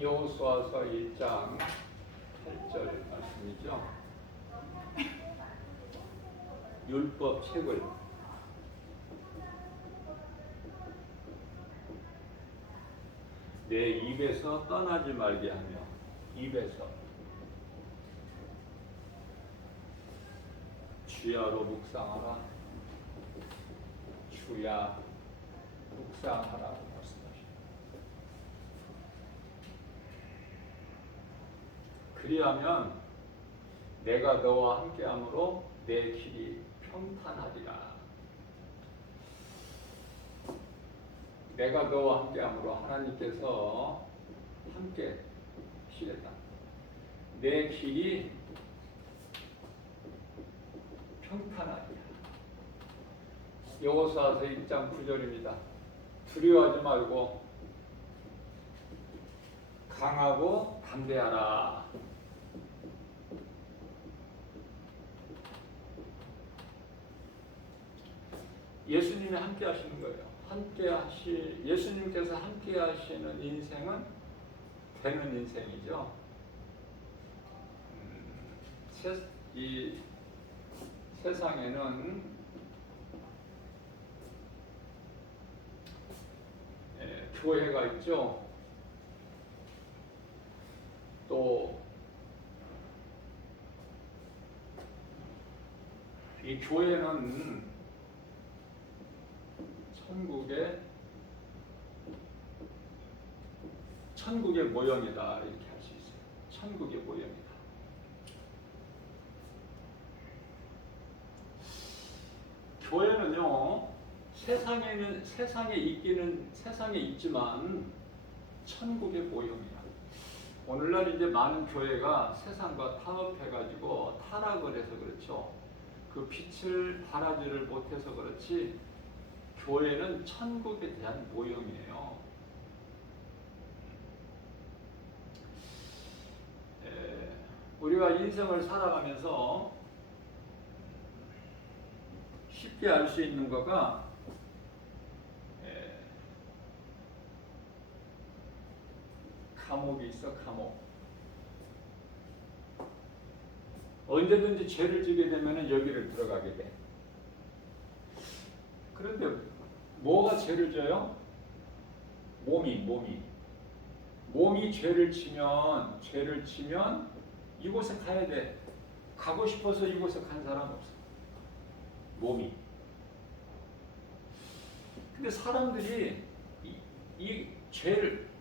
여호수아서 1장 8절 말씀이죠. 율법 책을 내 입에서 떠나지 말게 하며, 입에서 주야로 묵상하라. 주야 묵상하라고 말씀하십니다. 그리하면 내가 너와 함께함으로 내 길이 평탄하리라. 내가 너와 함께함으로 하나님께서 함께 하시겠다. 내 길이 평탄하리라. 여호수아서 1장 9절입니다. 두려워하지 말고 강하고 담대하라. 예수님이 함께 하시는 거예요. 예수님께서 함께 하시는 인생은 되는 인생이죠. 이 세상에는 교회가 있죠. 또 이 교회는 천국의 모형이다, 이렇게 할 수 있어요. 천국의 모형이다. 교회는요, 세상에 있지만 천국의 모형이야. 오늘날 이제 많은 교회가 세상과 타협해가지고 타락을 해서 그렇죠. 그 빛을 발하지를 못해서 그렇지, 교회는 천국에 대한 모형이에요. 우리가 인생을 살아가면서 쉽게 알 수 있는 거가 감옥이 있어, 감옥. 언제든지 죄를 지게 되면 여기를 들어가게 돼. 그런데 뭐가 죄를 져요? 몸이 죄를 치면 이곳에 가야 돼. 가고 싶어서 이곳에 간 사람 없어. 몸이. 근데 사람들이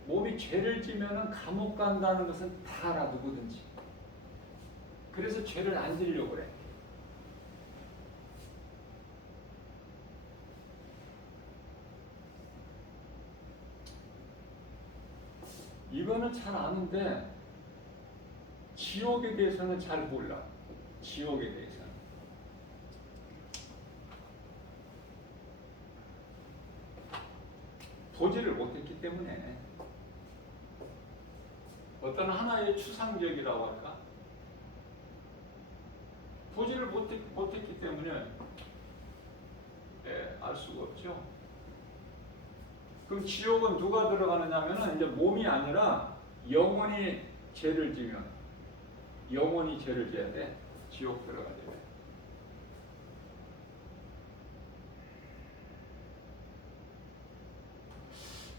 몸이 죄를 지면은 감옥 간다는 것은 다 알아, 누구든지. 그래서 죄를 안 지려고 그래. 이거는 잘 아는데 지옥에 대해서는 잘 몰라. 지옥에 대해서는. 보지를 못했기 때문에. 어떤 하나의 추상적이라고 할까? 보지를 못했기 때문에 알 수가 없죠. 그럼 지옥은 누가 들어가느냐 하면 이제 몸이 아니라 영혼이 죄를 지면, 영혼이 죄를 져야 돼. 지옥 들어가야 돼.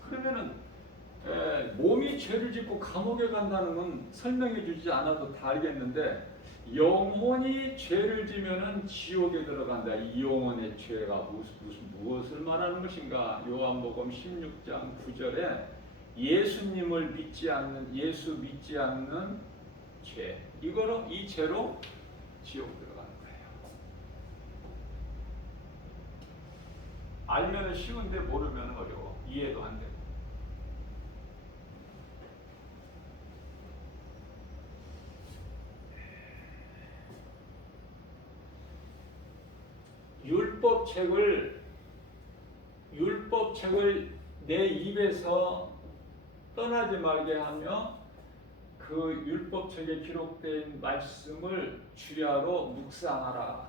그러면은 몸이 죄를 짓고 감옥에 간다는 건 설명해 주지 않아도 다 알겠는데, 영혼이 죄를 지면은 지옥에 들어간다. 이 영혼의 죄가 무엇을 말하는 것인가? 요한복음 16장 9절에 예수 믿지 않는 죄. 이 죄로 지옥 들어가는 거예요. 알면은 쉬운데 모르면 어려워. 이해도 안 되고. 율법책을 내 입에서 떠나지 말게 하며 그 율법책에 기록된 말씀을 주야로 묵상하라.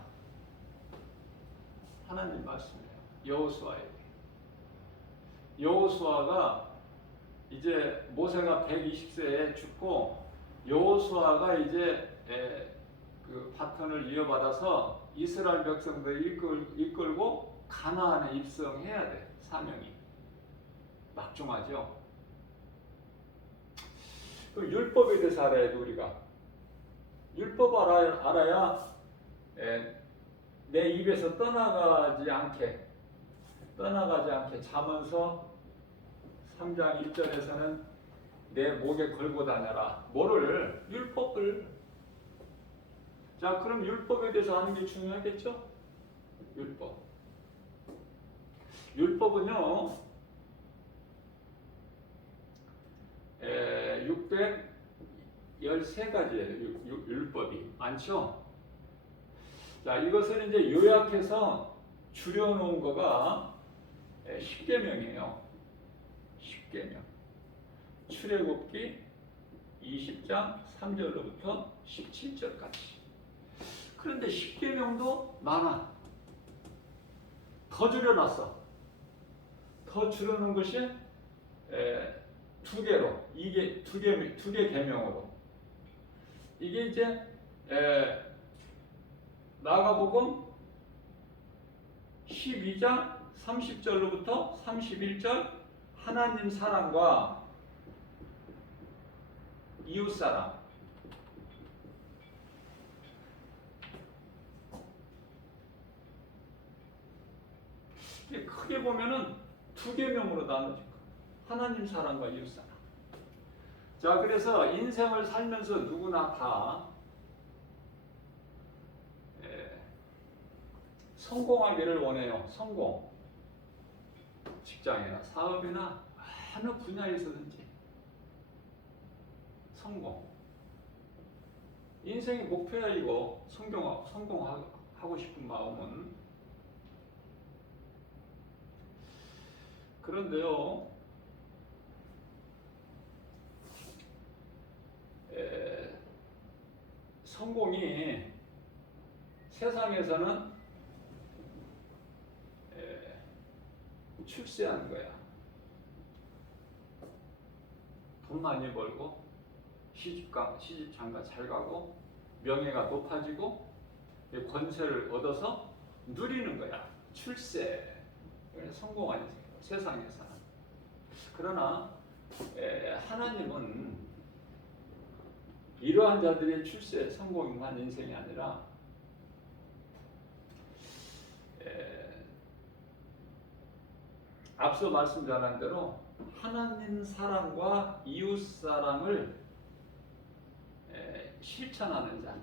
하나님 말씀이에요. 여호수아에게. 여호수아가 이제 모세가 120세에 죽고 여호수아가 이제 그 바톤을 이어받아서 이스라엘 백성들을 이끌고 가나안에 입성해야 돼. 사명이 막중하죠. 그 율법에 대해서 알아야 돼. 우리가 율법 알아야 내 입에서 떠나가지 않게 잠언서 3장 1절에서는 내 목에 걸고 다녀라. 뭐를? 율법을. 자, 그럼 율법에 대해서 아는 게 중요하겠죠? 율법은요 613가지예요. 율법이 많죠? 자, 이것을 이제 요약해서 줄여놓은 거가 10계명이에요. 10계명. 출애굽기 20장 3절로부터 17절까지. 그런데 10계명도 많아. 더 줄여놨어. 더 줄여놓은 것이 두 개로. 이게 두 개 계명으로. 이게 이제 마가복음 12장 30절로부터 31절 하나님 사랑과 이웃 사랑. 크게 보면은 두 계명으로 나눠질 거예요. 하나님 사랑과 이웃 사랑. 자, 그래서 인생을 살면서 누구나 다 성공하기를 원해요. 성공. 직장이나 사업이나 어느 분야에서든지 성공. 인생의 목표야 이거. 성공하고 싶은 마음은. 그런데요, 성공이 세상에서는 출세하는 거야. 돈 많이 벌고 시집장가 잘 가고 명예가 높아지고 권세를 얻어서 누리는 거야. 출세. 성공하는 세상에서는. 그러나 하나님은 이러한 자들의 출세, 성공만 인생이 아니라 앞서 말씀드린 대로 하나님 사랑과 이웃 사랑을 실천하는 자.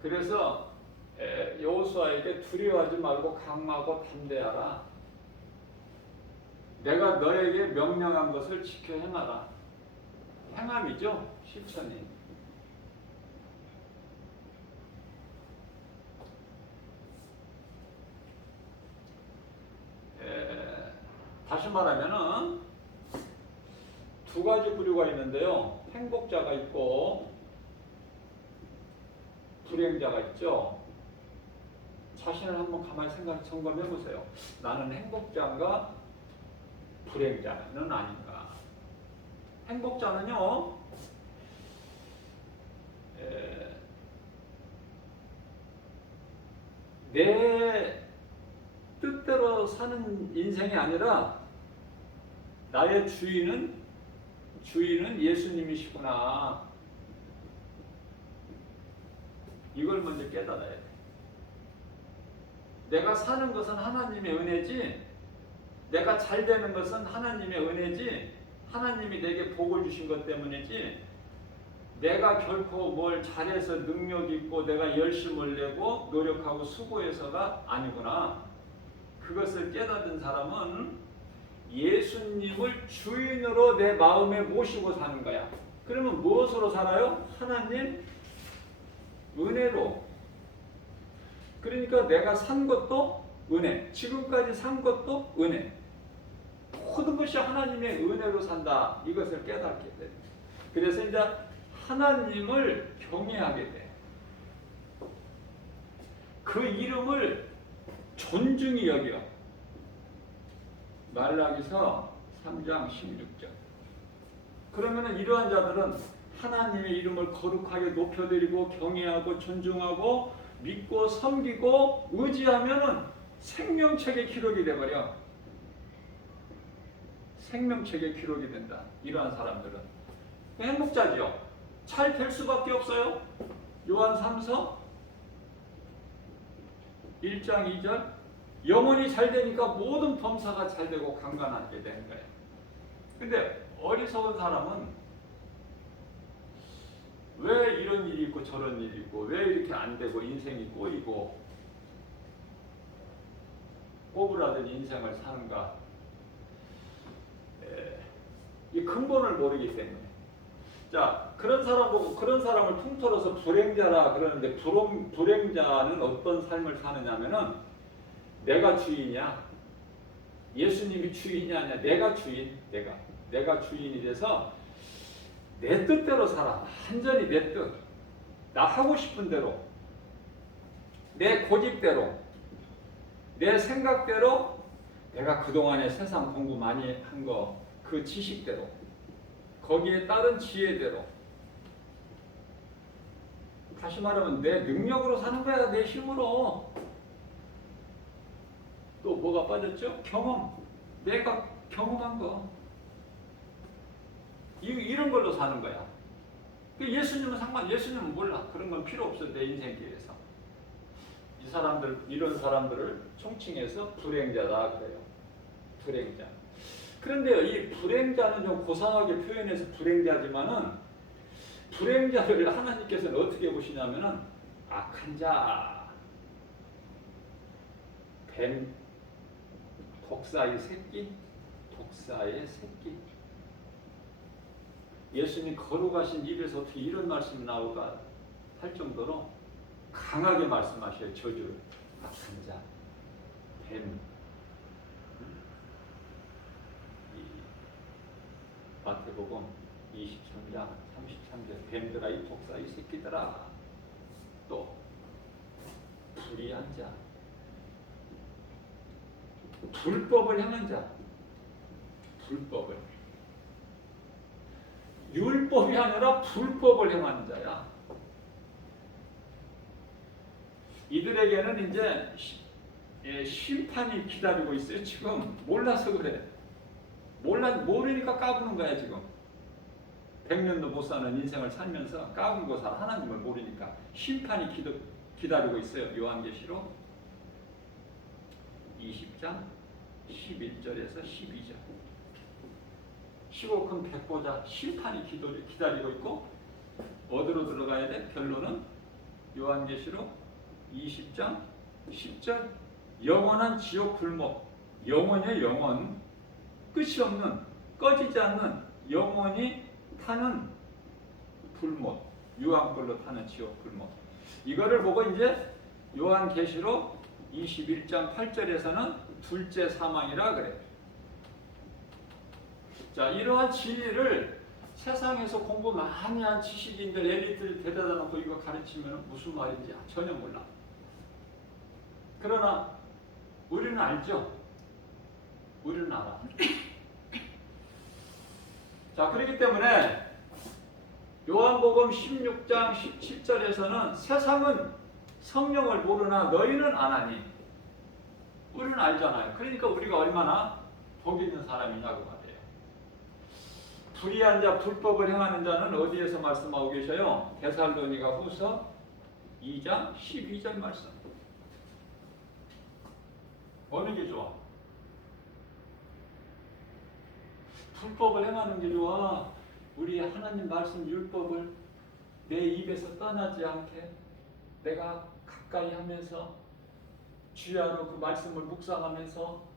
그래서 여호수아에게 두려워하지 말고 강하고 담대하라. 내가 너에게 명령한 것을 지켜 행하라. 행함이죠, 실천이. 다시 말하면은 두 가지 부류가 있는데요. 행복자가 있고 불행자가 있죠. 자신을 한번 가만히 점검해 보세요. 나는 행복자인가 불행자는 아닌가. 행복자는요, 내 뜻대로 사는 인생이 아니라 나의 주인은 예수님이시구나. 이걸 먼저 깨달아야 돼. 내가 사는 것은 하나님의 은혜지, 내가 잘 되는 것은 하나님의 은혜지, 하나님이 내게 복을 주신 것 때문이지, 내가 결코 뭘 잘해서 능력 있고 내가 열심을 내고 노력하고 수고해서가 아니구나. 그것을 깨닫은 사람은 예수님을 주인으로 내 마음에 모시고 사는 거야. 그러면 무엇으로 살아요? 하나님 은혜로. 그러니까 내가 산 것도 은혜, 지금까지 산 것도 은혜. 모든 것이 하나님의 은혜로 산다. 이것을 깨닫게 돼. 그래서 이제 하나님을 경외하게 돼. 그 이름을 존중히 여겨. 말라기서 3장 16절. 그러면은 이러한 자들은 하나님의 이름을 거룩하게 높여드리고 경외하고 존중하고 믿고 섬기고 의지하면은 생명책에 기록이 돼버려. 생명책에 기록이 된다. 이러한 사람들은 행복자죠. 잘 될 수밖에 없어요. 요한 3서 1장 2절. 영혼이 잘 되니까 모든 범사가 잘 되고 강건하게 되는 거예요. 근데 어리석은 사람은 왜 이런 일이 있고 저런 일이 있고 왜 이렇게 안 되고 인생이 꼬이고 꼬부라든 인생을 사는가, 이 근본을 모르기 때문에. 자, 그런 사람 보고 그런 사람을 통틀어서 불행자라 그러는데, 불행자는 어떤 삶을 사느냐면은 내가 주인이야. 예수님이 주인이 아니야. 내가 주인. 내가 주인이 돼서 내 뜻대로 살아. 완전히 내 뜻. 나 하고 싶은 대로. 내 고집대로. 내 생각대로. 내가 그동안에 세상 공부 많이 한 거 그 지식대로. 거기에 따른 지혜대로. 다시 말하면 내 능력으로 사는 거야. 내 힘으로. 또 뭐가 빠졌죠? 경험. 내가 경험한 거. 이런 걸로 사는 거야. 예수님은 몰라. 그런 건 필요 없어. 내 인생길에서. 이런 사람들을 총칭해서 불행자다 그래요. 불행자. 그런데 이 불행자는 좀 고상하게 표현해서 불행자지만은, 불행자를 하나님께서는 어떻게 보시냐면은 악한 자, 뱀, 독사의 새끼. 예수님 거룩하신 입에서 어떻게 이런 말씀이 나올까 할 정도로 강하게 말씀하셔요. 저주를. 악한 자, 뱀. 마태복음 23장 33절. 뱀들아, 이 독사 이 새끼들아. 또 불의한 자, 불법을 행한 자. 불법을. 율법이 아니라 불법을 행하는 자야. 이들에게는 이제 심판이 기다리고 있어요. 지금 몰라서 그래. 모르니까 까부는 거야. 지금 100년도 못 사는 인생을 살면서 까부고 살아. 하나님을 모르니까 심판이 기다리고 있어요. 요한계시록 20장 11절에서 12절. 15큰 백보자 심판이 기다리고 있고, 어디로 들어가야 돼? 결론은 요한계시록 20장 10절. 영원한 지옥 불목. 영원의 영원. 끝이 없는, 꺼지지 않는 영원히 타는 불못. 유황불로 타는 지옥 불못. 이거를 보고 이제 요한계시록 21장 8절에서는 둘째 사망이라 그래. 자, 이러한 진리를 세상에서 공부 많이 한 지식인들, 엘리트를 데려다 놓고 이거 가르치면 무슨 말인지 전혀 몰라. 그러나 우리는 알죠. 우리는 알아. 자, 그렇기 때문에 요한복음 16장 17절에서는 세상은 성령을 모르나 너희는 아나니. 우리는 알잖아요. 그러니까 우리가 얼마나 복 있는 사람이냐고 말이에요. 불의한 자, 불법을 행하는 자는 어디에서 말씀하고 계셔요? 데살로니가 후서 2장 12절 말씀. 어느 게 좋아? 불법을 행하는 게 좋아? 우리 하나님 말씀 율법을 내 입에서 떠나지 않게 내가 가까이 하면서 주야로 그 말씀을 묵상하면서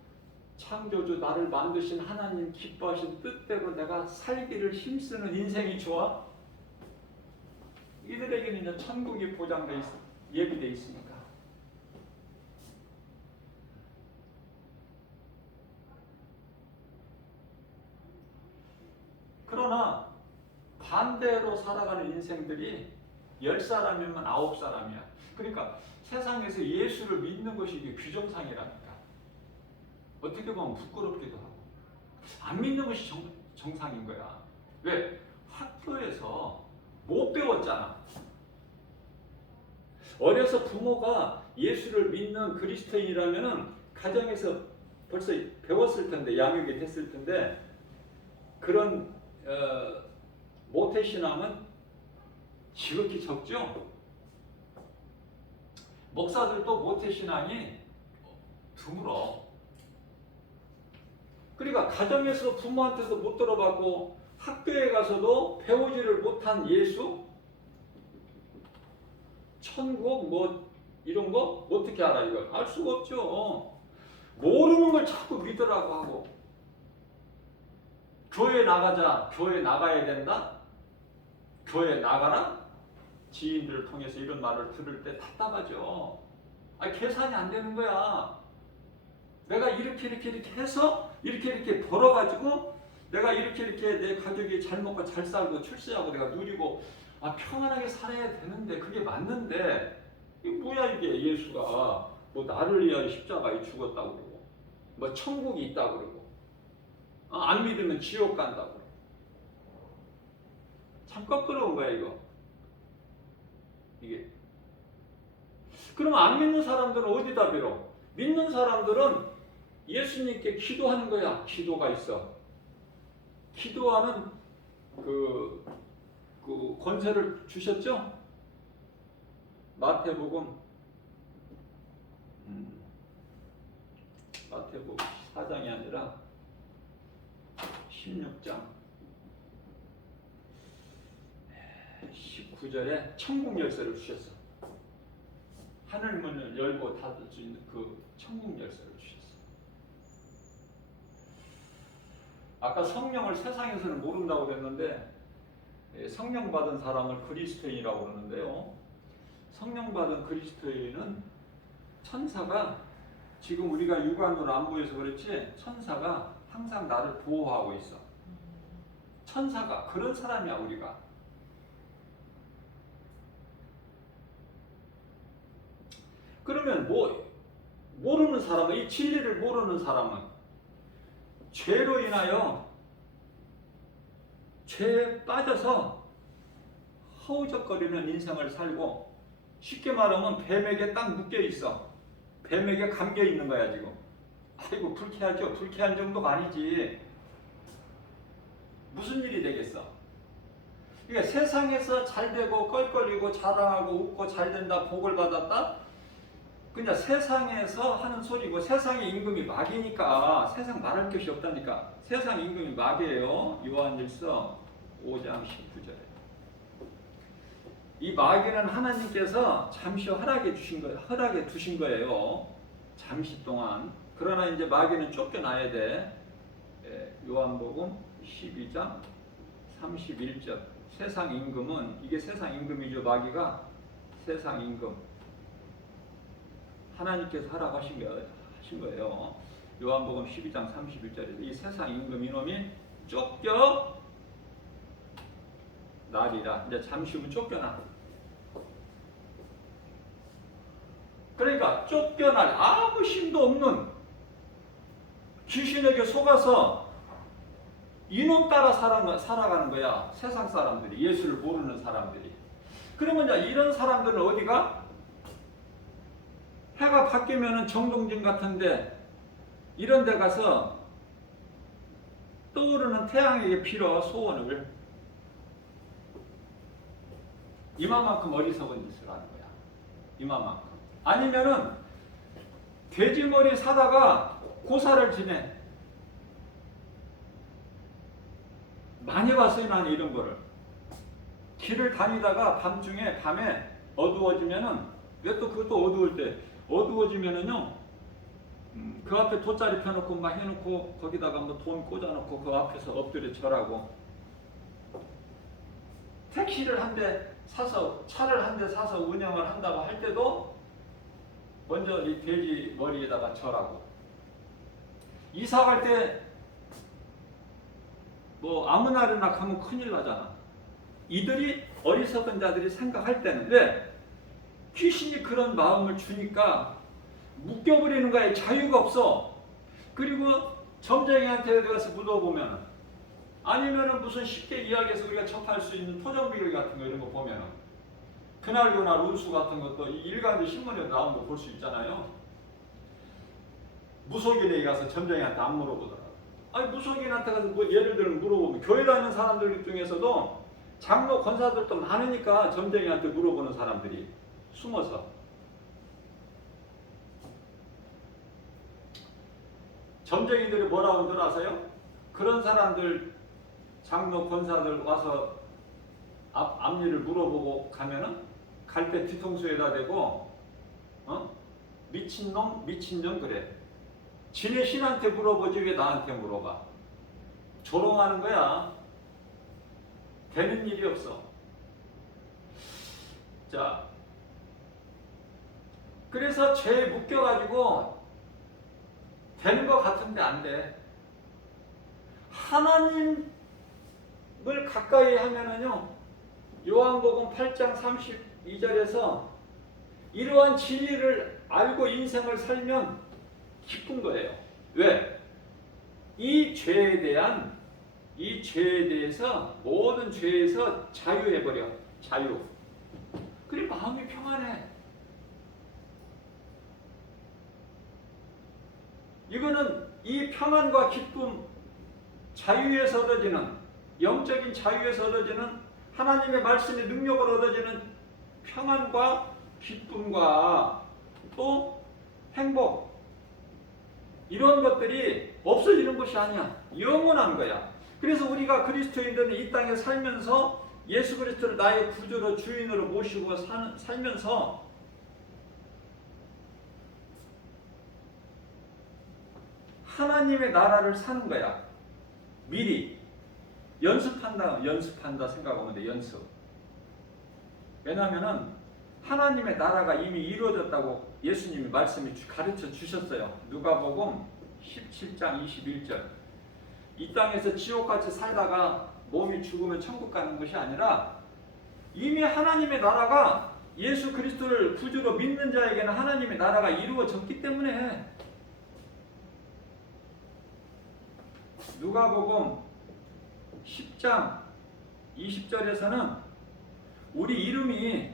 창조주 나를 만드신 하나님 기뻐하신 뜻대로 내가 살기를 힘쓰는 인생이 좋아? 이들에게는 이제 천국이 보장돼 있어, 예비돼 있으니까. 그러나 반대로 살아가는 인생들이 10사람이면 9사람이야. 그러니까 세상에서 예수를 믿는 것이 이게 규정상이라니까. 어떻게 보면 부끄럽기도 하고. 안 믿는 것이 정상인 거야. 왜? 학교에서 못 배웠잖아. 어려서 부모가 예수를 믿는 그리스도인이라면은 가정에서 벌써 배웠을 텐데, 양육이 됐을 텐데, 그런 모태신앙은 지극히 적죠. 목사들도 모태신앙이 드물어. 그러니까 가정에서 부모한테도 못 들어봤고 학교에 가서도 배우지를 못한 예수, 천국 뭐 이런 거 어떻게 알아? 이거 알 수가 없죠. 모르는 걸 자꾸 믿으라고 하고, 교회 나가자, 교회 나가야 된다, 교회 나가라, 지인들을 통해서 이런 말을 들을 때 답답하죠. 아니, 계산이 안 되는 거야. 내가 이렇게 해서 이렇게 벌어가지고 내가 이렇게 내 가족이 잘 먹고 잘 살고 출세하고 내가 누리고 평안하게 살아야 되는데, 그게 맞는데, 이게 뭐야 이게. 예수가 뭐 나를 위하여 십자가에 죽었다고 그러고 뭐 천국이 있다고 그러고 안 믿으면 지옥 간다고 그러고. 참 거꾸러운 거야 이거. 이게. 그럼 안 믿는 사람들은 어디다 빌어? 믿는 사람들은 예수님께 기도하는 거야. 기도가 있어. 기도하는 그 권세를 주셨죠? 마태복음 4장이 아니라 16장 19절에 천국 열쇠를 주셨어. 하늘 문을 열고 닫을 수 있는 그 천국 열쇠를 주셨어. 아까 성령을 세상에서는 모른다고 그랬는데, 성령 받은 사람을 그리스도인이라고 그러는데요. 성령 받은 그리스도인은 천사가, 지금 우리가 육안으로 안 보여서 그렇지, 천사가 항상 나를 보호하고 있어. 천사가 그런 사람이야 우리가. 그러면 모르는 사람은, 이 진리를 모르는 사람은 죄로 인하여 죄에 빠져서 허우적거리는 인생을 살고, 쉽게 말하면 뱀에게 딱 묶여 있어. 뱀에게 감겨 있는 거야 지금. 아이고 불쾌하죠. 불쾌한 정도가 아니지. 무슨 일이 되겠어. 그러니까 세상에서 잘되고 껄껄이고 자랑하고 웃고 잘된다, 복을 받았다, 그냥 세상에서 하는 소리고, 세상의 임금이 마귀니까 세상 말할 것이 없다니까. 세상 임금이 마귀예요. 요한일서 5장 19절에. 이 마귀는 하나님께서 잠시 허락해 두신 거예요. 잠시 동안. 그러나 이제 마귀는 쫓겨나야 돼. 요한복음 12장 31절. 세상 임금은, 이게 세상 임금이죠. 마귀가 세상 임금. 하나님께서 허락하신 거예요. 요한복음 12장 31절에서 이 세상 임금 이놈이 쫓겨 나리라. 이제 잠시 후면 쫓겨나. 그러니까 쫓겨날 아무 힘도 없는 귀신에게 속아서 이놈 따라 살아가는 거야. 세상 사람들이, 예수를 모르는 사람들이. 그러면 이제 이런 사람들은 어디가? 해가 바뀌면은 정동진 같은데 이런 데 가서 떠오르는 태양에게 빌어 소원을. 이만큼 어리석은 짓을 하는 거야. 이만큼. 아니면은 돼지머리 사다가 고사를 지내. 많이 봤어요 나는 이런 거를. 길을 다니다가 밤에 어두워지면은, 왜 또 그것도 어두울 때, 어두워지면은요, 그 앞에 돗자리 펴놓고 막 해놓고 거기다가 뭐 돈 꽂아놓고 그 앞에서 엎드려 절하고, 택시를 한 대 사서, 차를 한 대 사서 운영을 한다고 할 때도 먼저 이 돼지 머리에다가 절하고, 이사 갈 때 뭐 아무 날이나 가면 큰일 나잖아. 이들이 어리석은 자들이 생각할 때는 왜? 귀신이 그런 마음을 주니까 묶여버리는 거에 자유가 없어. 그리고 점쟁이한테 가서 물어보면 아니면은 무슨 쉽게 이야기해서 우리가 접할 수 있는 토종비료 같은 거 이런 거 보면은 그날그날 운수 같은 것도 일간지 신문에 나온 거 볼 수 있잖아요. 무속인에게 가서 점쟁이한테 안 물어보더라고. 아니 무속인한테 가서 뭐 예를 들어 물어보면 교회 다니는 사람들 중에서도 장로 권사들도 많으니까 점쟁이한테 물어보는 사람들이 숨어서. 점쟁이들이 뭐라고 들 아세요? 그런 사람들 장로 권사들 와서 앞일을 물어보고 가면은 갈 때 뒤통수에다 대고 미친놈 미친년 그래. 지네 신한테 물어보지 왜 나한테 물어봐. 조롱하는 거야. 되는 일이 없어. 자, 그래서 죄에 묶여가지고 되는 것 같은데 안 돼. 하나님을 가까이 하면은요, 요한복음 8장 32절에서 이러한 진리를 알고 인생을 살면 기쁜 거예요. 왜? 이 죄에 대해서 모든 죄에서 자유해버려. 자유. 그리고 마음이 평안해. 이거는 이 평안과 기쁨, 자유에서 얻어지는, 영적인 자유에서 얻어지는 하나님의 말씀의 능력으로 얻어지는 평안과 기쁨과 또 행복, 이런 것들이 없어지는 것이 아니야. 영원한 거야. 그래서 우리가 그리스도인들은 이 땅에 살면서 예수 그리스도를 나의 구주로 주인으로 모시고 살면서 하나님의 나라를 사는 거야. 미리 연습한다 생각하면 돼. 연습. 왜냐하면은 하나님의 나라가 이미 이루어졌다고 예수님이 말씀이 가르쳐 주셨어요. 누가복음 17장 21절. 이 땅에서 지옥같이 살다가 몸이 죽으면 천국 가는 것이 아니라 이미 하나님의 나라가 예수 그리스도를 구주로 믿는 자에게는 하나님의 나라가 이루어졌기 때문에 누가복음 10장 20절에서는 우리 이름이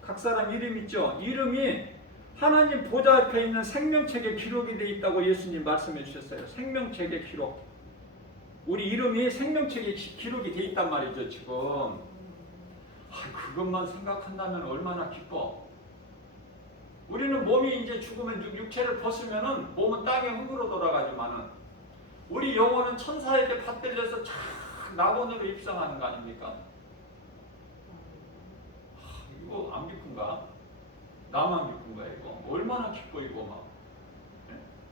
각 사람 이름 있죠. 이름이 하나님 보좌 앞에 있는 생명책에 기록이 되어 있다고 예수님 말씀해 주셨어요. 생명책의 기록. 우리 이름이 생명책에 기록이 되어 있단 말이죠. 지금 그것만 생각한다면 얼마나 기뻐. 우리는 몸이 이제 죽으면 육체를 벗으면은 몸은 땅의 흙으로 돌아가지만은 우리 영혼은 천사에게 받들려서 쫙 낙원으로 입성하는 거 아닙니까? 이거 안 기쁜가? 나만 기쁜 거야 이거. 얼마나 기뻐 이거 막.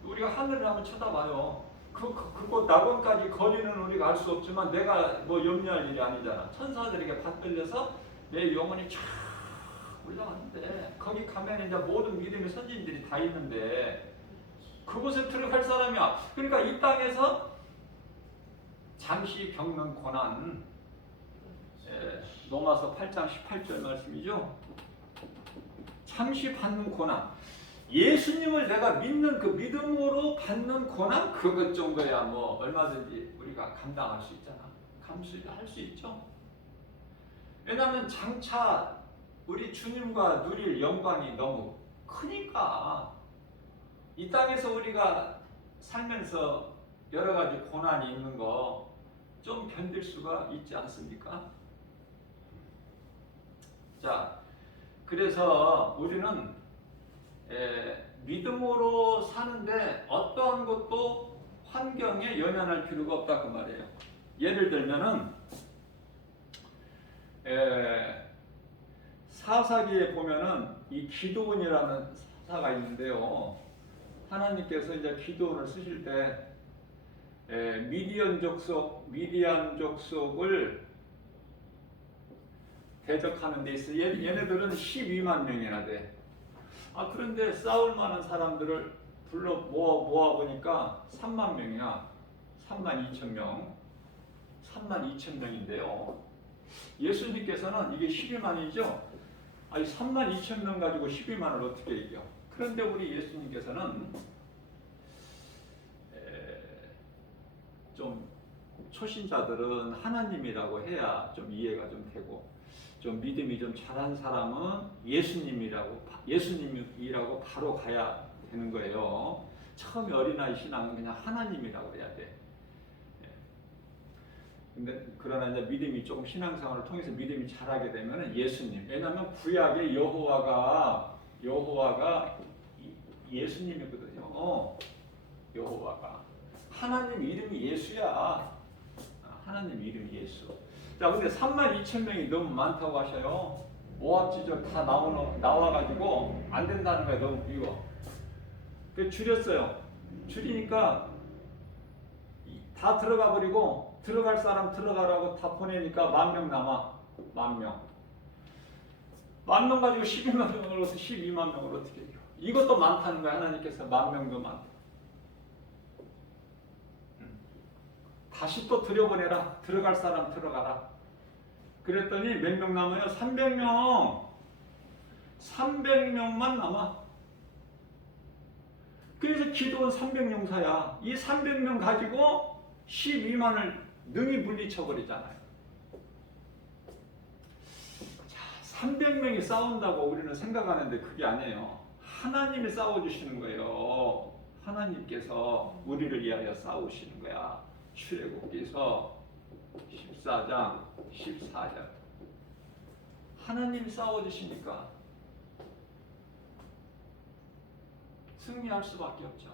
우리가 하늘을 한번 쳐다봐요. 그거 낙원까지 거리는 우리가 알 수 없지만 내가 뭐 염려할 일이 아니잖아. 천사들에게 받들려서 내 영혼이 쫙 올라가는데 거기 가면 이제 모든 믿음의 선진들이 다 있는데 그곳에 들어갈 사람이야. 그러니까 이 땅에서 잠시 겪는 고난, 로마서 8장 18절 말씀이죠. 잠시 받는 고난, 예수님을 내가 믿는 그 믿음으로 받는 고난, 그것 정도야 뭐 얼마든지 우리가 감당할 수 있잖아. 감수할 수 있죠. 왜냐하면 장차 우리 주님과 누릴 영광이 너무 크니까. 이 땅에서 우리가 살면서 여러 가지 고난이 있는 거 좀 견딜 수가 있지 않습니까? 자, 그래서 우리는 믿음으로 사는데 어떠한 것도 환경에 연연할 필요가 없다 그 말이에요. 예를 들면은 사사기에 보면은 이 기드온이라는 사사가 있는데요. 하나님께서 이제 기드온을 쓰실 때 미디안 족속을 대적하는 데 있어. 얘네들은 12만 명이나 돼. 그런데 싸울 만한 사람들을 불러 모아 보니까 3만 명이야. 3만 2천 명. 3만 2천 명인데요. 예수님께서는 이게 12만이죠. 아니 3만 2천 명 가지고 12만을 어떻게 이겨? 그런데 우리 예수님께서는 좀 초신자들은 하나님이라고 해야 좀 이해가 좀 되고, 좀 믿음이 좀 잘한 사람은 예수님이라고 바로 가야 되는 거예요. 처음에 어린아이 신앙은 그냥 하나님이라고 해야 돼. 근데 그러나 이제 믿음이 조금 신앙생활을 통해서 믿음이 잘하게 되면은 예수님. 왜냐하면 구약의 여호와가 예수님이거든요. 여호와가 하나님 이름이 예수야. 하나님 이름이 예수. 자, 근데 3만 2천 명이 너무 많다고 하셔요. 모압지절 다 나와가지고 안 된다는 거야. 너무 이거. 그 줄였어요. 줄이니까 다 들어가 버리고, 들어갈 사람 들어가라고 다 보내니까 10,000명 남아. 10,000명. 10,000명 가지고 12만 명을 어떻게 12만 명을 어떻게 이겨? 이것도 많다는 거야. 하나님께서 10,000명도 많다. 다시 또 들여보내라. 들어갈 사람 들어가라. 그랬더니 몇 명 남아요? 300명. 300명만 남아. 그래서 기도원 300용사야. 이 300명 가지고 12만을 능히 물리쳐버리잖아요. 자, 300명이 싸운다고 우리는 생각하는데 그게 아니에요. 하나님이 싸워주시는 거예요. 하나님께서 우리를 위하여 싸우시는 거야. 출애굽기서 14장 14절. 하나님이 싸워주시니까 승리할 수밖에 없죠.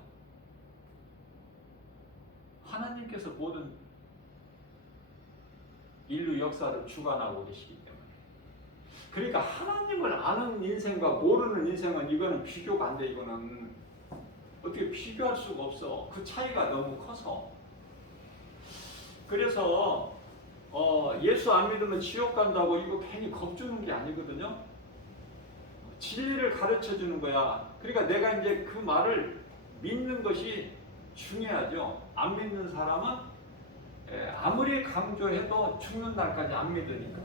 하나님께서 모든 인류 역사를 주관하고 계시기 때문에. 그러니까 하나님을 아는 인생과 모르는 인생은 이거는 비교가 안 돼. 이거는 어떻게 비교할 수가 없어. 그 차이가 너무 커서. 그래서 예수 안 믿으면 지옥 간다고 이거 괜히 겁주는 게 아니거든요. 진리를 가르쳐 주는 거야. 그러니까 내가 이제 그 말을 믿는 것이 중요하죠. 안 믿는 사람은 아무리 강조해도 죽는 날까지 안 믿으니까.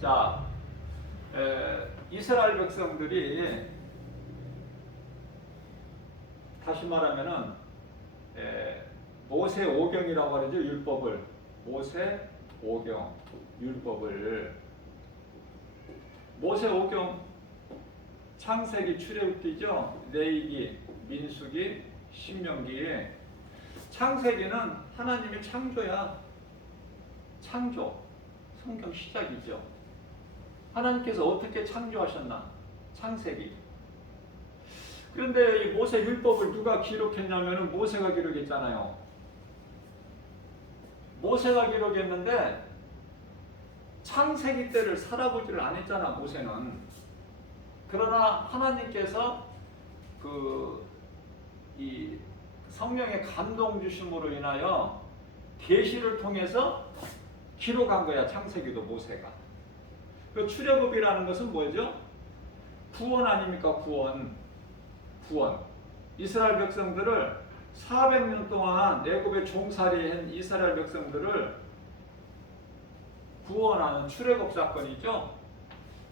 자, 이스라엘 백성들이 다시 말하면은 모세 오경이라고 하죠. 율법을. 모세 오경 율법을. 모세 오경 창세기 출애굽기죠. 레위기 민수기 신명기에 창세기는 하나님의 창조야. 창조. 성경 시작이죠. 하나님께서 어떻게 창조하셨나? 창세기. 그런데 이 모세 율법을 누가 기록했냐면은 모세가 기록했잖아요. 모세가 기록했는데 창세기 때를 살아보지를 않았잖아, 모세는. 그러나 하나님께서 이 성령의 감동 주심으로 인하여 계시를 통해서 기록한 거야, 창세기도 모세가. 그 출애굽이라는 것은 뭐죠? 구원 아닙니까? 구원. 이스라엘 백성들을 400년 동안 애굽에 종살이한 이스라엘 백성들을 구원하는 출애굽 사건이죠.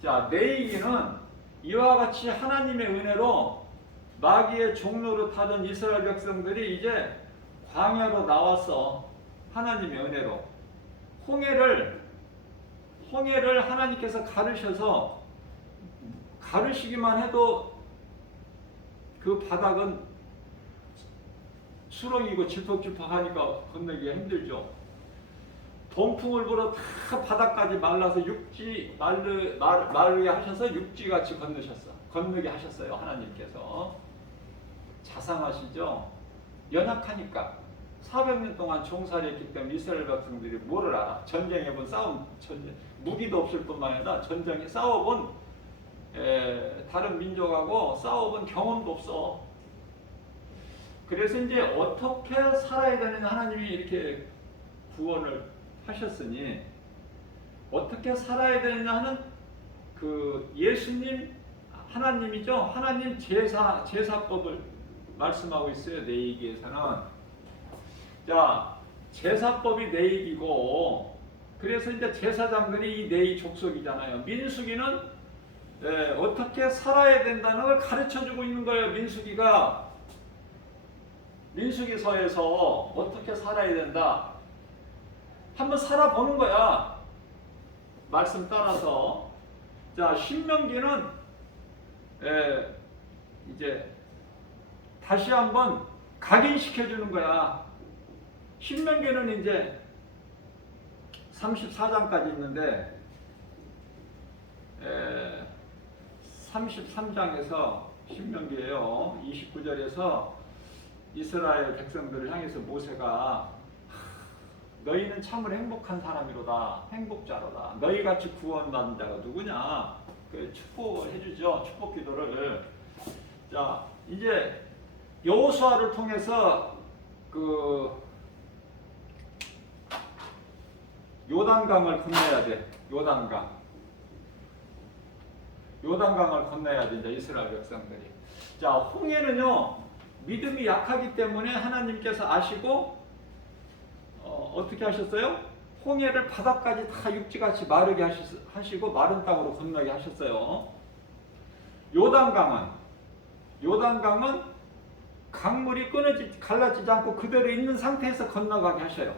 자, 레위기는 이와 같이 하나님의 은혜로 마귀의 종로로 타던 이스라엘 백성들이 이제 광야로 나왔어. 하나님의 은혜로. 홍해를 하나님께서 가르시기만 해도 그 바닥은 수렁이고 질퍽질퍽하니까 건너기가 힘들죠. 동풍을 불어 다 바닥까지 말라서 마르게 하셔서 육지같이 건너게 하셨어요. 하나님께서. 자상하시죠? 연약하니까. 400년 동안 종살이했기 때문에 이스라엘 백성들이 뭐를 알아? 전쟁해본 무기도 없을 뿐만 아니라 전쟁에 싸워본 다른 민족하고 싸워본 경험도 없어. 그래서 이제 어떻게 살아야 되느냐, 하나님이 이렇게 구원을 하셨으니 어떻게 살아야 되느냐 하는 그 예수님, 하나님이죠. 하나님 제사법을 말씀하고 있어요. 레위기에서는. 자, 제사법이 레위기고, 그래서 이제 제사장들이 이 레위 족속이잖아요. 민수기는 어떻게 살아야 된다는 걸 가르쳐주고 있는 거예요. 민수기가. 민수기서에서 어떻게 살아야 된다. 한번 살아보는 거야. 말씀 따라서. 자, 신명기는 이제 다시 한번 각인시켜주는 거야. 신명기는 이제 34장까지 있는데 33장에서 신명기에요. 29절에서 이스라엘 백성들을 향해서 모세가 너희는 참으로 행복한 사람이로다. 행복자로다. 너희같이 구원받은 자가 누구냐. 그 축복을 해주죠. 축복 기도를. 자, 이제 여호수아를 통해서 그 요단강을 건너야 돼. 요단강을 건너야 돼. 이제 이스라엘 백성들이. 자, 홍해는요 믿음이 약하기 때문에 하나님께서 아시고 어떻게 하셨어요? 홍해를 바닥까지 다 육지같이 마르게 하시고 마른 땅으로 건너게 하셨어요. 요단강은 강물이 갈라지지 않고 그대로 있는 상태에서 건너가게 하셔요.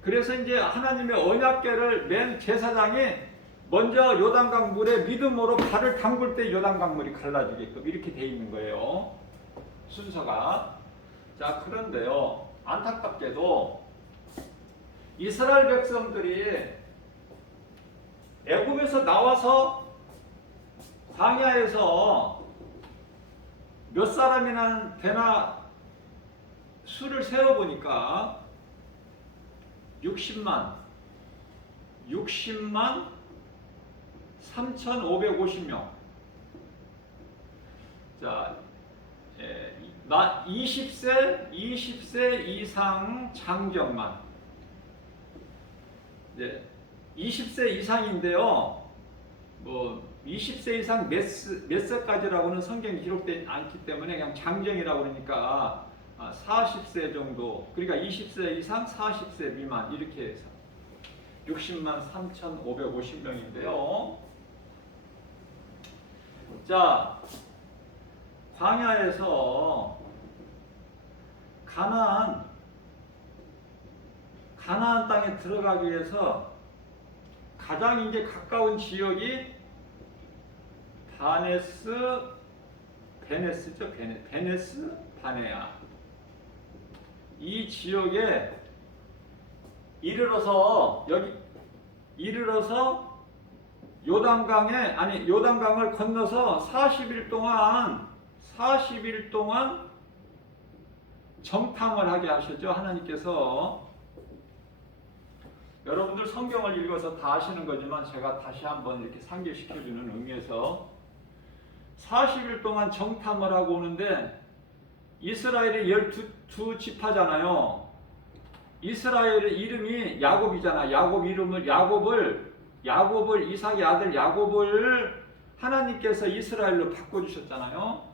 그래서 이제 하나님의 언약궤를 맨 제사장이 먼저 요단강 물에 믿음으로 발을 담글 때 요단강 물이 갈라지게끔 이렇게 돼 있는 거예요. 순서가. 자, 그런데요, 안타깝게도 이스라엘 백성들이 애굽에서 나와서 광야에서 몇 사람이나 되나 수를 세어보니까 60만 3,550명. 자, 20세 이상 장정만. 네, 20세 이상인데요. 뭐 20세 이상 몇 세까지라고는 성경에 기록되지 않기 때문에 그냥 장정이라고 그러니까 40세 정도. 그러니까 20세 이상 40세 미만 이렇게 해서 60만 3,550명인데요. 자, 광야에서 가나안 땅에 들어가기 위해서 가장 이제 가까운 지역이 베네스죠. 베네스 바네아. 이 지역에 이르러서 요단강을 건너서 40일 동안 정탐을 하게 하셨죠. 하나님께서. 여러분들 성경을 읽어서 다 아시는 거지만 제가 다시 한번 이렇게 상기시켜주는 의미에서 40일 동안 정탐을 하고 오는데 이스라엘이 12지파잖아요. 이스라엘의 이름이 야곱이잖아. 야곱을 이삭의 아들 야곱을 하나님께서 이스라엘로 바꿔주셨잖아요.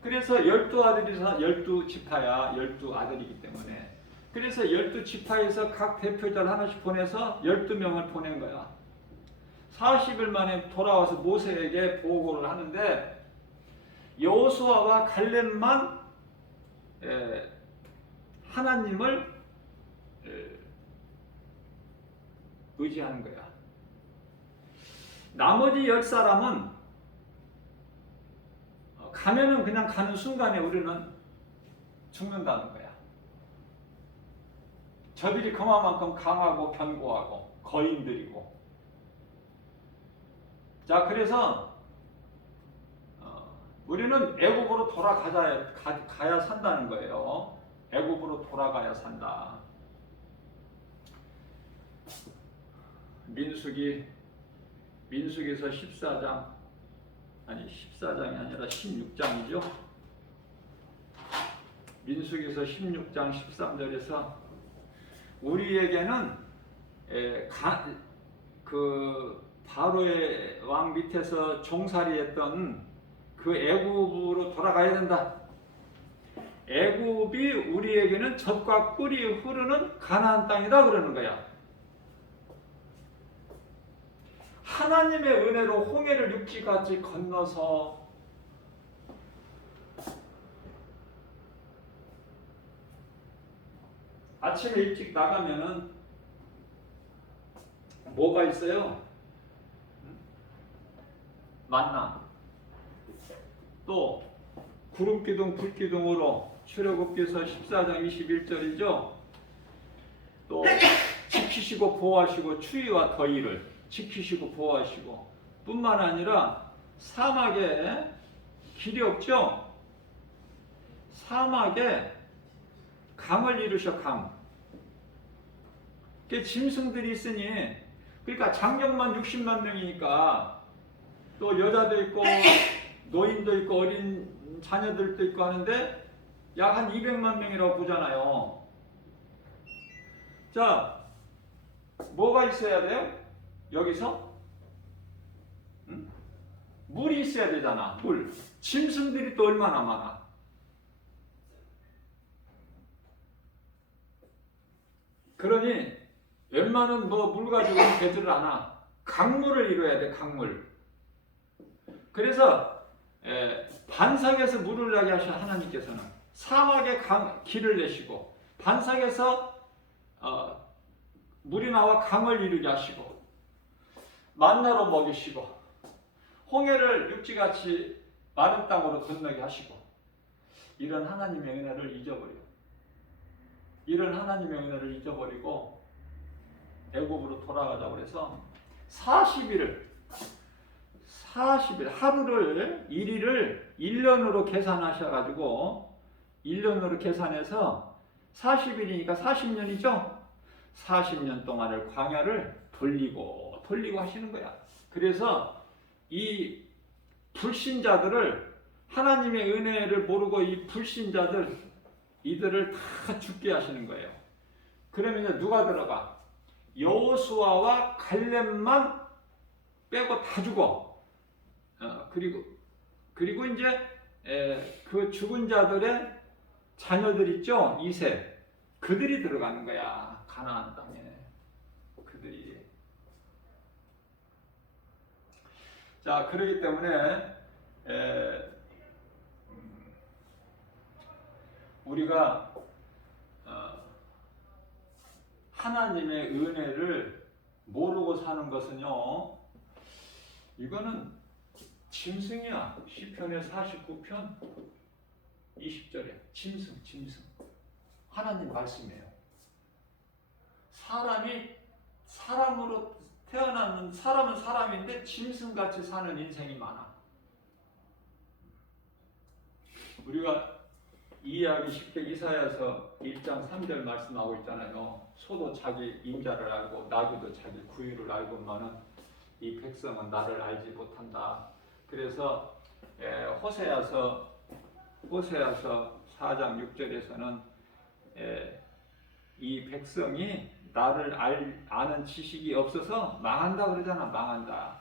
그래서 12아들이서 12지파야. 12아들이기 때문에. 그래서 12지파에서 각 대표자를 하나씩 보내서 12명을 보낸 거야. 40일 만에 돌아와서 모세에게 보고를 하는데 여호수아와 갈렙만 하나님을 의지하는 거야. 나머지 10사람은 가면은 그냥 가는 순간에 우리는 죽는다는 거야. 저들이 그만큼 강하고 견고하고 거인들이고. 자, 그래서 우리는 애굽으로 가야 산다는 거예요. 애굽으로 돌아가야 산다. 민수기서 14장이 아니라 16장이죠. 민수기서 16장 13절에서 우리에게는 그 바로의 왕 밑에서 종살이했던 그 애굽으로 돌아가야 된다. 애굽이 우리에게는 젖과 꿀이 흐르는 가나안 땅이다 그러는 거야. 하나님의 은혜로 홍해를 육지같이 건너서 아침에 일찍 나가면은 뭐가 있어요? 만나. 또 구름기둥 불기둥으로 출애굽기서 14장 21절이죠. 또 지키시고 보호하시고 추위와 더위를 지키시고 보호하시고 뿐만 아니라 사막에 길이 없죠. 사막에 강을 이루셔. 강. 그 짐승들이 있으니, 그러니까 장정만 60만 명이니까 또 여자도 있고 노인도 있고 어린 자녀들도 있고 하는데 약 한 200만 명이라고 보잖아요. 자, 뭐가 있어야 돼요? 여기서? 응? 물이 있어야 되잖아. 물. 짐승들이 또 얼마나 많아. 그러니 웬만한 물 가지고는 되지를 않아. 강물을 이뤄야 돼. 강물. 그래서 반석에서 물을 나게 하신 하나님께서는 사막에 길을 내시고 반석에서 물이 나와 강을 이루게 하시고 만나로 먹이시고 홍해를 육지같이 마른 땅으로 건너게 하시고, 이런 하나님의 은혜를 잊어버리고 애굽으로 돌아가자고 그래서 40일 하루를 1일을 1년으로 계산하셔가지고 1년으로 계산해서 40일이니까 40년이죠. 40년 동안을 광야를 돌리고 하시는 거야. 그래서 이 불신자들을, 하나님의 은혜를 모르고 이 불신자들, 이들을 다 죽게 하시는 거예요. 그러면 이제 누가 들어가? 여호수아와 갈렙만 빼고 다 죽어. 그리고 이제 그 죽은 자들의 자녀들 있죠? 2세. 그들이 들어가는 거야. 가나안 땅에. 그들이. 자, 그렇기 때문에 우리가 하나님의 은혜를 모르고 사는 것은요, 이거는 짐승이야. 시편의 49편 20절에 짐승. 하나님 말씀이에요. 사람으로 태어나는, 사람은 사람인데 짐승같이 사는 인생이 많아. 우리가 이해하기 쉽게 이사야서 1장 3절 말씀 나오고 있잖아요. 소도 자기 인자를 알고 나귀도 자기 구유를 알고만은 이 백성은 나를 알지 못한다. 그래서 호세아서 4장 6절에서는 이 백성이 나를 아는 지식이 없어서 망한다 그러잖아. 망한다.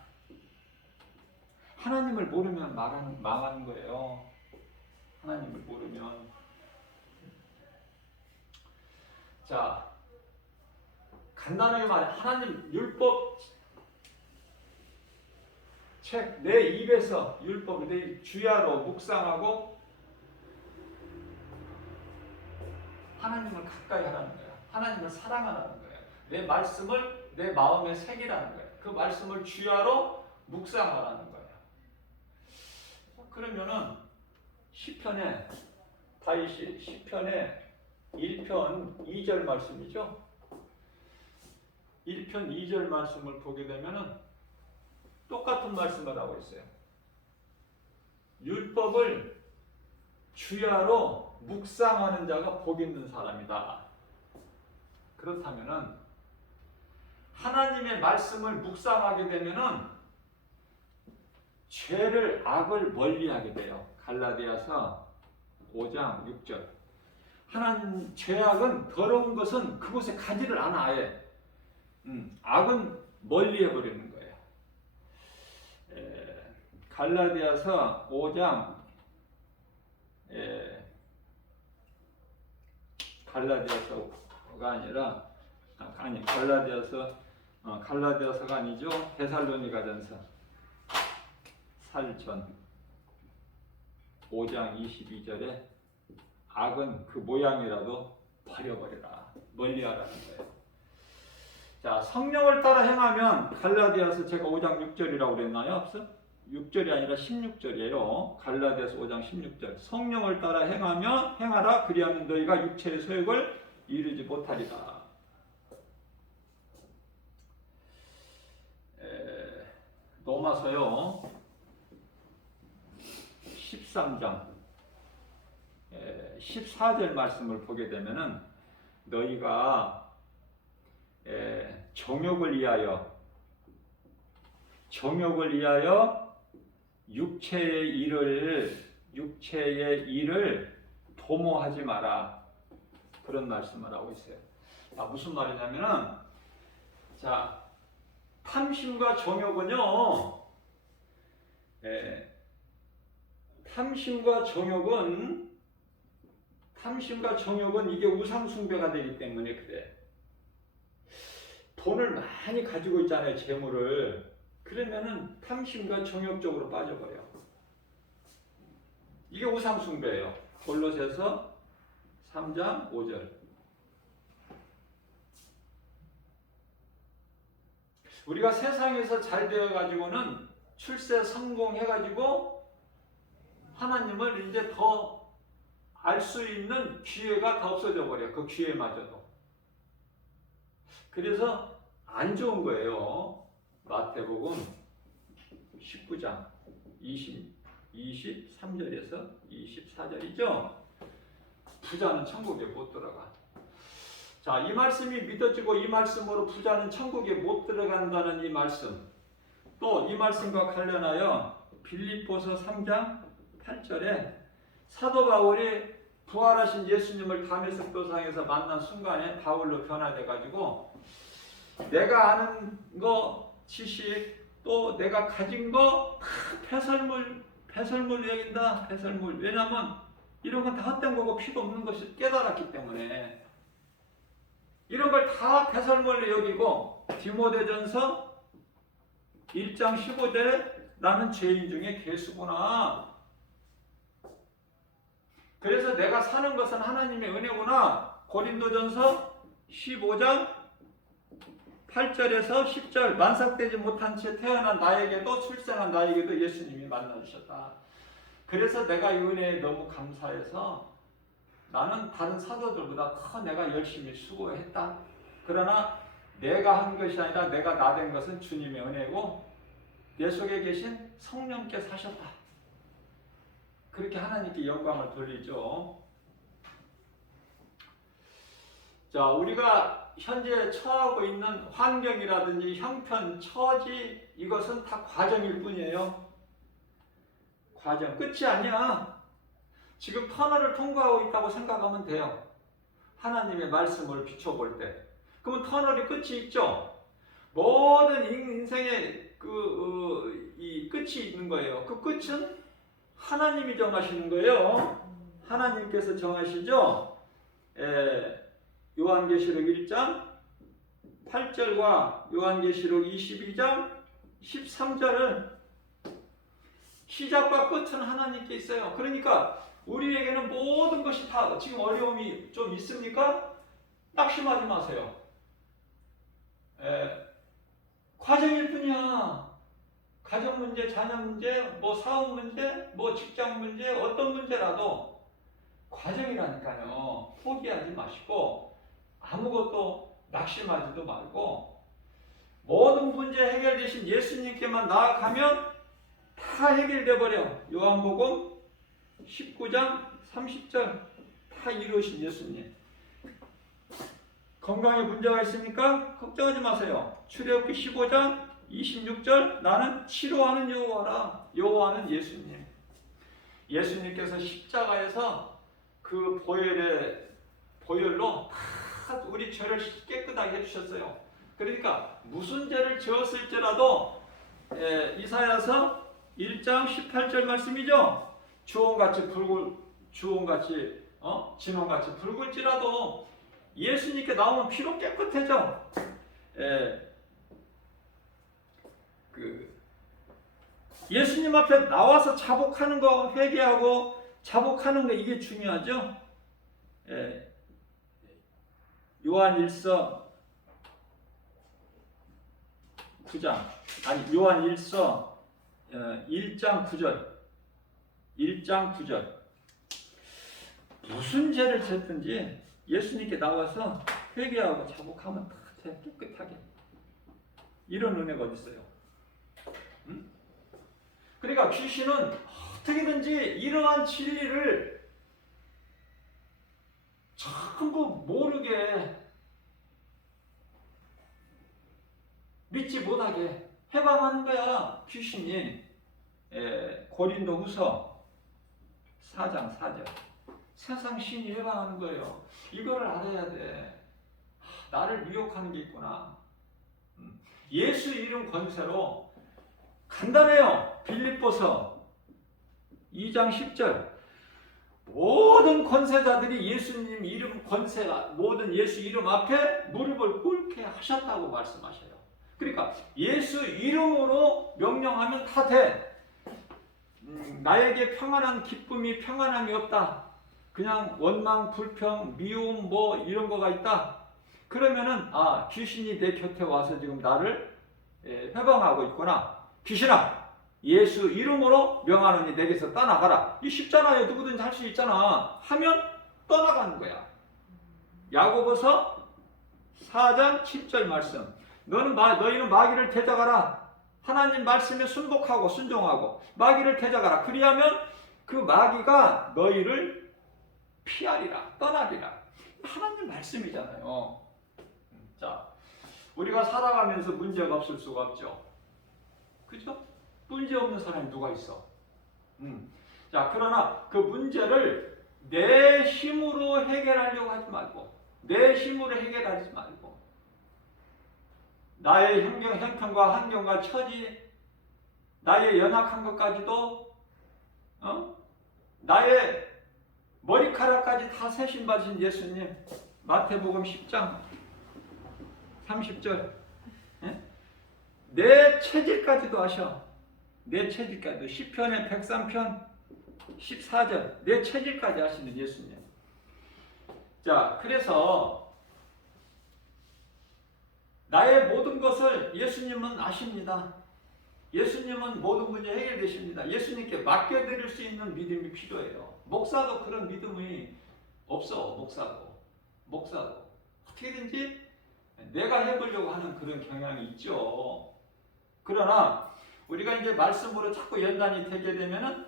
하나님을 모르면 망하는 거예요. 하나님을 모르면. 자, 간단하게 말해, 하나님 율법 책 내 입에서 율법을 내 주야로 묵상하고 하나님을 가까이 하라는 거야. 하나님을 사랑하라는 거야. 내 말씀을 내 마음에 새기라는 거야. 그 말씀을 주야로 묵상하라는 거야. 그러면은 시편에, 다윗이 시편에 1편 2절 말씀이죠. 1편 2절 말씀을 보게 되면은 똑같은 말씀을 하고 있어요. 율법을 주야로 묵상하는 자가 복 있는 사람이다. 그렇다면은 하나님의 말씀을 묵상하게 되면은 악을 멀리하게 돼요. 갈라디아서 5장 6절. 죄악은, 더러운 것은 그곳에 가지를 않아. 아예. 악은 멀리해버리는 거예요. 갈라디아서 5장 갈라디아서가 아니라 갈라디아서가 아니죠. 데살로니가전서 살전 5장 22절에 악은 그 모양이라도 버려버려라, 멀리하라는 거예요. 자, 성령을 따라 행하면 갈라디아서 제가 5장 6절이라고 그랬나요? 앞서? 6절이 아니라 16절이에요. 갈라디아서 5장 16절. 성령을 따라 행하라. 그리하면 너희가 육체의 소욕을 이루지 못하리라. 로마서요 13장 14절 말씀을 보게 되면은 너희가 정욕을 위하여 육체의 일을 도모하지 마라. 그런 말씀을 하고 있어요. 무슨 말이냐면은, 자, 탐심과 정욕은요, 탐심과 정욕은 이게 우상숭배가 되기 때문에 그래. 돈을 많이 가지고 있잖아요, 재물을. 그러면은 탐심과 정욕 쪽으로 빠져버려. 이게 우상숭배예요. 골로새서 3장 5절. 우리가 세상에서 잘 되어가지고는 출세 성공해가지고 하나님을 이제 더 알 수 있는 기회가 더 없어져 버려. 그 기회마저도. 그래서 안 좋은 거예요. 마태복음 19장 23절에서 24절이죠. 부자는 천국에 못 들어가. 자, 이 말씀이 믿어지고 이 말씀으로 부자는 천국에 못 들어간다는 이 말씀, 또 이 말씀과 관련하여 빌립보서 3장 8절에 사도 바울이 부활하신 예수님을 다메섹 도상에서 만난 순간에 바울로 변화돼 가지고 내가 아는 거 지식, 또 내가 가진 거 다 배설물 여긴다. 배설물. 왜냐하면 이런 건 다 헛된 거고 필요 없는 것이 깨달았기 때문에 이런 걸 다 배설물로 여기고, 디모데전서 1장 15절에 나는 죄인 중에 괴수구나. 그래서 내가 사는 것은 하나님의 은혜구나. 고린도전서 15장 8절에서 10절 만삭되지 못한 채 태어난 나에게도 출생한 나에게도 예수님이 만나주셨다. 그래서 내가 이 은혜에 너무 감사해서 나는 다른 사도들보다 더 내가 열심히 수고했다. 그러나 내가 한 것이 아니라 내가 나된 것은 주님의 은혜고 내 속에 계신 성령께서 하셨다. 그렇게 하나님께 영광을 돌리죠. 자, 우리가 현재 처하고 있는 환경이라든지 형편, 처지, 이것은 다 과정일 뿐이에요. 과정. 끝이 아니야. 지금 터널을 통과하고 있다고 생각하면 돼요. 하나님의 말씀을 비춰볼 때. 그러면 터널이 끝이 있죠. 모든 인생의 이 끝이 있는 거예요. 그 끝은 하나님이 정하시는 거예요. 하나님께서 정하시죠. 요한계시록 1장 8절과 요한계시록 22장 13절을 시작과 끝은 하나님께 있어요. 그러니까 우리에게는 모든 것이 다, 지금 어려움이 좀 있습니까? 낙심하지 마세요. 과정일 뿐이야. 가정 문제, 자녀 문제, 뭐 사업 문제, 뭐 직장 문제, 어떤 문제라도 과정이라니까요. 포기하지 마시고 아무것도 낙심하지도 말고 모든 문제 해결되신 예수님께만 나아가면 다 해결돼 버려. 요한복음 19장 30절 다 이루신 예수님. 건강에 문제가 있습니까? 걱정하지 마세요. 출애굽기 15장 26절 나는 치료하는 여호와라. 여호와는 예수님. 예수님께서 십자가에서 그 보혈로 다 우리 죄를 깨끗하게 해주셨어요. 그러니까 무슨 죄를 지었을지라도 이사야서 1장 18절 말씀이죠. 주홍같이 진홍같이 붉을지라도 예수님께 나오면 피로 깨끗해져. 예수님 앞에 나와서 자복하는 거, 회개하고 자복하는 거, 이게 중요하죠. 요한 1장 9절. 무슨 죄를 졌든지 예수님께 나와서 회개하고 자복하면 다 깨끗하게. 이런 은혜가 어디 있어요? 응? 그러니까 귀신은 어떻게든지 이러한 진리를 전부 모르게, 믿지 못하게 해방하는 거야, 귀신이. 고린도후서 4장 4절. 세상 신이 해방하는 거예요. 이거를 알아야 돼. 나를 미혹하는 게 있구나. 예수 이름 권세로 간단해요. 빌립보서 2장 10절. 모든 권세자들이 예수님 이름 권세가, 모든 예수 이름 앞에 무릎을 꿇게 하셨다고 말씀하셔요. 그러니까 예수 이름으로 명령하면 다 돼. 나에게 평안한 기쁨이 평안함이 없다. 그냥 원망, 불평, 미움 뭐 이런 거가 있다. 그러면은 귀신이 내 곁에 와서 지금 나를 해방하고 있구나. 귀신아, 예수 이름으로 명하노니 내게서 떠나가라. 이 쉽잖아요. 누구든지 할 수 있잖아. 하면 떠나가는 거야. 야고보서 4장 7절 말씀. 너희는 마귀를 대적하라. 하나님 말씀에 순복하고 순종하고 마귀를 대적하라. 그리하면 그 마귀가 너희를 피하리라, 떠나리라. 하나님 말씀이잖아요. 자, 우리가 살아가면서 문제가 없을 수가 없죠. 그죠? 문제 없는 사람이 누가 있어? 자, 그러나 그 문제를 내 힘으로 해결하려고 하지 말고, 내 힘으로 해결하지 말고, 나의 형편과 환경과 처지, 나의 연약한 것까지도, 나의 머리카락까지 다 세신 받으신 예수님, 마태복음 10장 30절. 내 체질까지도 아셔. 내 체질까지도. 시편의 103편 14절. 내 체질까지 아시는 예수님. 자, 그래서 나의 모든 것을 예수님은 아십니다. 예수님은 모든 문제 해결되십니다. 예수님께 맡겨드릴 수 있는 믿음이 필요해요. 목사도 그런 믿음이 없어. 목사도 어떻게든지 내가 해보려고 하는 그런 경향이 있죠. 그러나 우리가 이제 말씀으로 자꾸 연단이 되게 되면은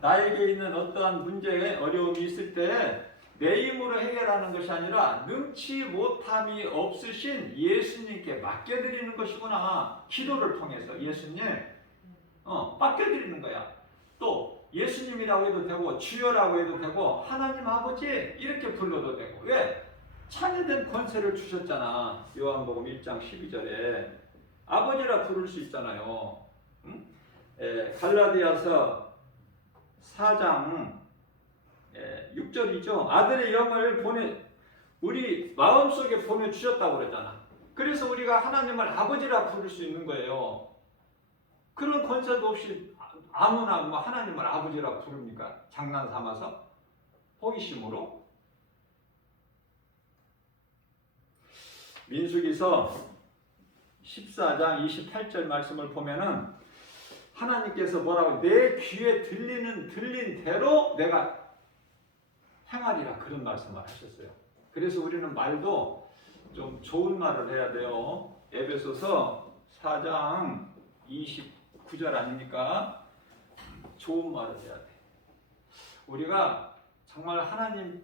나에게 있는 어떠한 문제에 어려움이 있을 때 내 힘으로 해결하는 것이 아니라 능치 못함이 없으신 예수님께 맡겨드리는 것이구나. 기도를 통해서 예수님 맡겨드리는 거야. 또 예수님이라고 해도 되고 주여라고 해도 되고 하나님 아버지 이렇게 불러도 되고. 왜? 참여된 권세를 주셨잖아. 요한복음 1장 12절에 아버지라 부를 수 있잖아요. 갈라디아서 4장 6절이죠. 아들의 영을 우리 마음속에 보내주셨다고 그랬잖아. 그래서 우리가 하나님을 아버지라 부를 수 있는 거예요. 그런 권세도 없이 아무나 하나님을 아버지라 부릅니까? 장난 삼아서? 호기심으로? 민수기서 14장 28절 말씀을 보면은 하나님께서 뭐라고, 내 귀에 들린 대로 내가 행하리라, 그런 말씀을 하셨어요. 그래서 우리는 말도 좀 좋은 말을 해야 돼요. 에베소서 4장 29절 아닙니까? 좋은 말을 해야 돼. 우리가 정말 하나님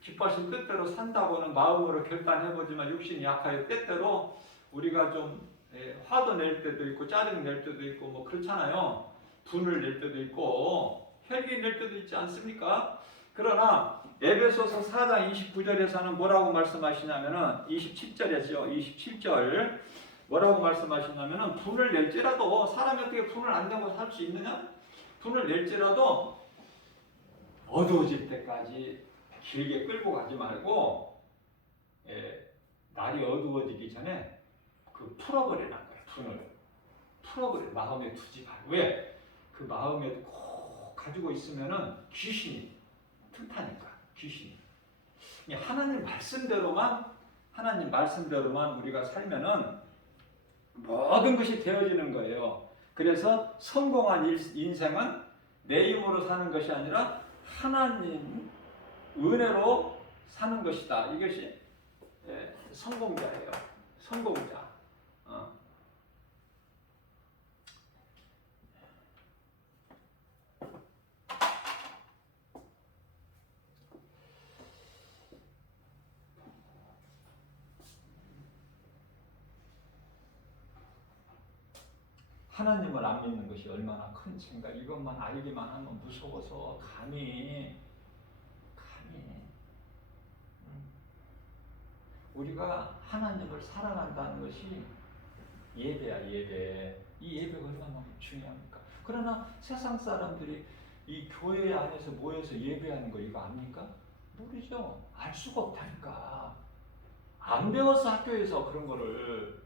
기뻐하신 뜻대로 산다고는 마음으로 결단해보지만 육신이 약하여 때때로 우리가 좀 화도 낼 때도 있고 짜증 낼 때도 있고 뭐 그렇잖아요. 분을 낼 때도 있고 혈기 낼 때도 있지 않습니까? 그러나 에베소서 4장 29절에서는 뭐라고 말씀하시냐면은 27절이죠. 27절 뭐라고 말씀하시냐면은 분을 낼지라도, 사람이 어떻게 분을 안 내고 살 수 있느냐? 분을 낼지라도 어두워질 때까지 길게 끌고 가지 말고 날이 어두워지기 전에 그 풀어버리는 거야. 풀어버려. 마음에 두지 말고. 왜? 그 마음에 꼭 가지고 있으면은 귀신이 틈타니까. 귀신이. 하나님 말씀대로만 우리가 살면은 모든 것이 되어지는 거예요. 그래서 성공한 인생은 내 힘으로 사는 것이 아니라 하나님 은혜로 사는 것이다. 이것이 성공자예요. 성공자. 하나님을 안 믿는 것이 얼마나 큰 죄인가. 이것만 알기만 하면 무서워서 감히 우리가 하나님을 사랑한다는 것이 예배야. 예배. 이 예배가 얼마나 중요합니까? 그러나 세상 사람들이 이 교회 안에서 모여서 예배하는 거 이거 압니까? 모르죠. 알 수가 없다니까. 안 배워서 학교에서 그런 거를.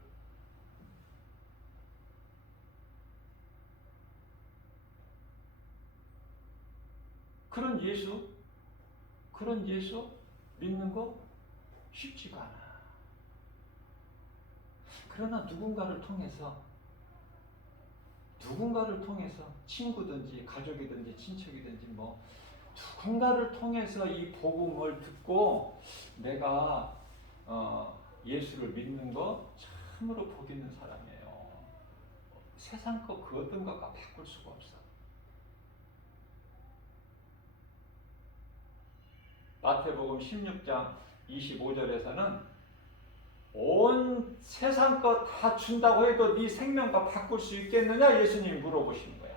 그런 예수 믿는 거 쉽지가 않아. 그러나 누군가를 통해서 친구든지 가족이든지 친척이든지 누군가를 통해서 이 복음을 듣고 내가 예수를 믿는 거 참으로 복 있는 사람이에요. 세상 거 그 어떤 것과 바꿀 수가 없어. 마태복음 16장 25절에서는 온 세상 것 다 준다고 해도 네 생명과 바꿀 수 있겠느냐? 예수님이 물어보시는 거야.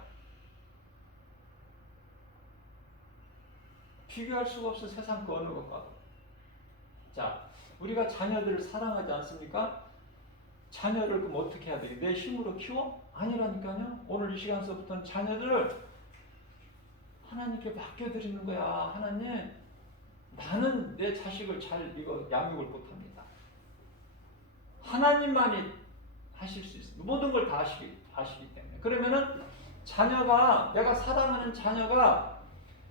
비교할 수가 없어. 세상 그 어느 것과도. 자, 우리가 자녀들을 사랑하지 않습니까? 자녀를 그럼 어떻게 해야 돼? 내 힘으로 키워? 아니라니까요. 오늘 이 시간서부터는 자녀들을 하나님께 맡겨드리는 거야. 하나님, 나는 내 자식을 잘 양육을 못합니다. 하나님만이 하실 수 있습니다. 모든 걸 다 아시기 때문에. 그러면은 내가 사랑하는 자녀가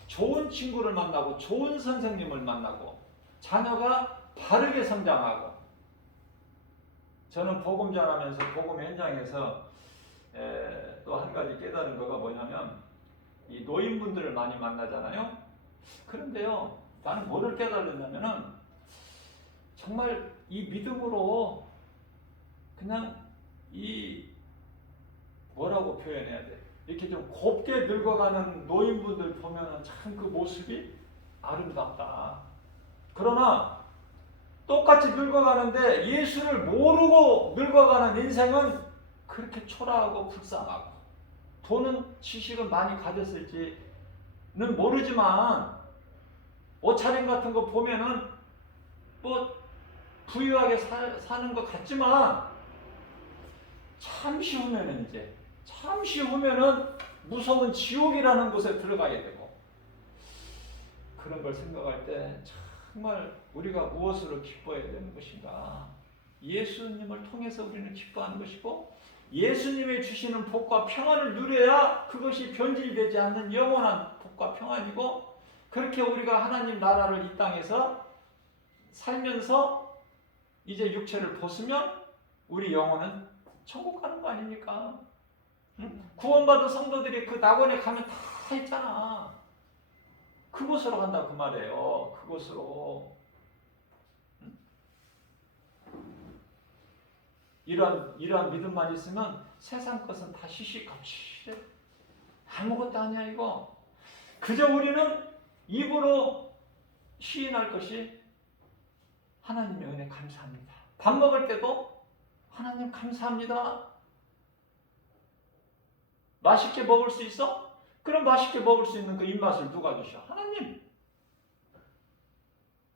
좋은 친구를 만나고 좋은 선생님을 만나고 자녀가 바르게 성장하고. 저는 복음 전하면서 복음 현장에서 또 한 가지 깨달은 거가 뭐냐면 이 노인분들을 많이 만나잖아요. 그런데요, 나는 뭐를 깨달았냐면은 정말 이 믿음으로 그냥 뭐라고 표현해야 돼? 이렇게 좀 곱게 늙어가는 노인분들 보면은 참 그 모습이 아름답다. 그러나 똑같이 늙어가는데 예수를 모르고 늙어가는 인생은 그렇게 초라하고 불쌍하고, 돈은 지식은 많이 가졌을지는 모르지만 옷차림 같은 거 보면은 부유하게 사는 것 같지만 잠시 후면은 무서운 지옥이라는 곳에 들어가게 되고. 그런 걸 생각할 때 정말 우리가 무엇으로 기뻐해야 되는 것인가? 예수님을 통해서 우리는 기뻐하는 것이고, 예수님이 주시는 복과 평안을 누려야 그것이 변질되지 않는 영원한 복과 평안이고, 그렇게 우리가 하나님 나라를 이 땅에서 살면서 이제 육체를 벗으면 우리 영혼은 천국 가는 거 아닙니까? 응? 구원받은 성도들이 그 낙원에 가면 다 있잖아. 그곳으로 간다 그 말이에요. 그곳으로. 응? 이러한 믿음만 있으면 세상 것은 다 시시겁시해. 아무것도 아니야 이거. 그저 우리는 입으로 시인할 것이 하나님의 은혜 감사합니다. 밥 먹을 때도 하나님 감사합니다. 맛있게 먹을 수 있어? 그럼 맛있게 먹을 수 있는 그 입맛을 누가 주셔? 하나님.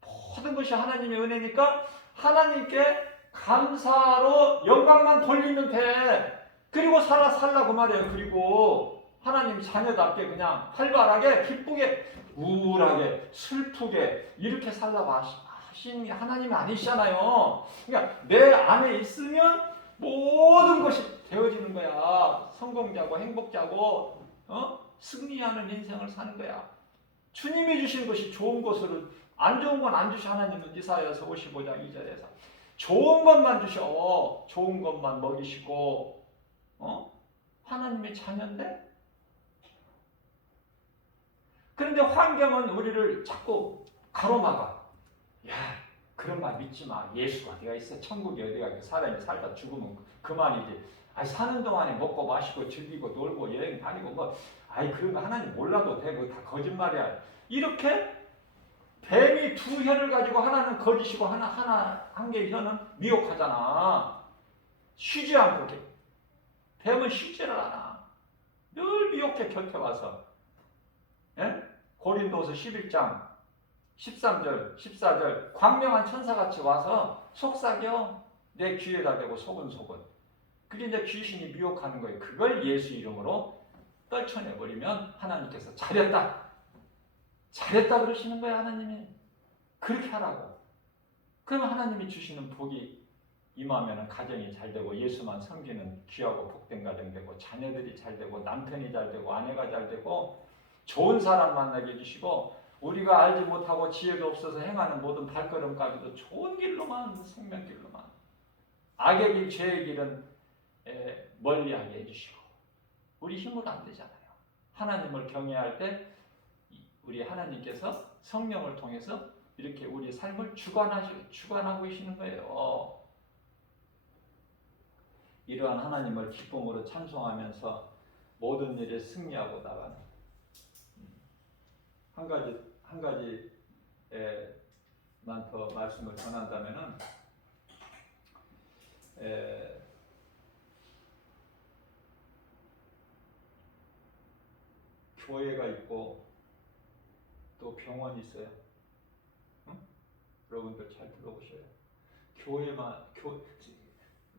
모든 것이 하나님의 은혜니까 하나님께 감사로 영광만 돌리면 돼. 그리고 살라 그 말이에요. 그리고 하나님 자녀답게 그냥 활발하게 기쁘게 우울하게 슬프게 이렇게 살라고 하시는 게 하나님이 아니시잖아요. 그러니까 내 안에 있으면 모든 것이 되어지는 거야. 성공자고 행복자고 승리하는 인생을 사는 거야. 주님이 주신 것이 좋은 것으로 안 좋은 건 안 주셔. 하나님은 이사야서 55장 2절에서 좋은 것만 주셔. 좋은 것만 먹이시고 하나님의 자녀인데. 그런데 환경은 우리를 자꾸 가로막아. 야, 그런 말 믿지 마. 예수가 어디가 있어? 천국이 어디가 있어? 사람이 살다 죽으면 그만이지. 아니, 사는 동안에 먹고 마시고 즐기고 놀고 여행 다니고 뭐, 아이, 그런 거 하나님 몰라도 돼. 그거 다 거짓말이야. 이렇게 뱀이 두 혀를 가지고 하나는 거짓이고 한 개의 혀는 미혹하잖아. 쉬지 않고. 뱀은 쉬지를 않아. 늘 미혹해 곁에 와서. 예? 고린도서 11장 13절 14절 광명한 천사같이 와서 속삭여. 내 귀에다 대고 속은 그게 이제 귀신이 미혹하는 거예요. 그걸 예수 이름으로 떨쳐내버리면 하나님께서 잘했다 그러시는 거예요. 하나님이 그렇게 하라고. 그러면 하나님이 주시는 복이 임하면 가정이 잘 되고 예수만 섬기는 귀하고 복된 가정 되고 자녀들이 잘 되고 남편이 잘 되고 아내가 잘 되고 좋은 사람 만나게 해주시고 우리가 알지 못하고 지혜가 없어서 행하는 모든 발걸음까지도 좋은 길로만 생명길로만 악의 길 죄의 길은 멀리하게 해주시고 우리 힘으로 안 되잖아요. 하나님을 경외할 때 우리 하나님께서 성령을 통해서 이렇게 우리 삶을 주관하고 계시는 거예요. 이러한 하나님을 기쁨으로 찬송하면서 모든 일에 승리하고 나가는 한 가지만 더 말씀을 전한다면은 교회가 있고 또 병원이 있어요. 응? 여러분들 잘 들어보셔요.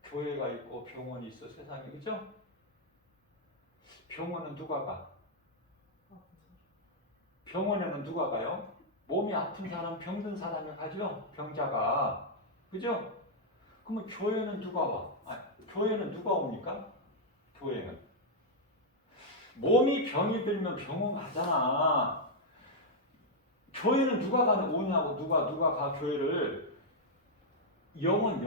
교회가 있고 병원이 있어 세상에. 그죠? 병원은 누가 가? 병원에는 누가 가요? 몸이 아픈 사람, 병든 사람이 가죠? 병자가. 그죠? 그러면 교회는 누가 와? 교회는 누가 옵니까? 교회는. 몸이 병이 들면 병원 가잖아. 교회는 누가 오냐고. 누가 가 교회를. 영혼.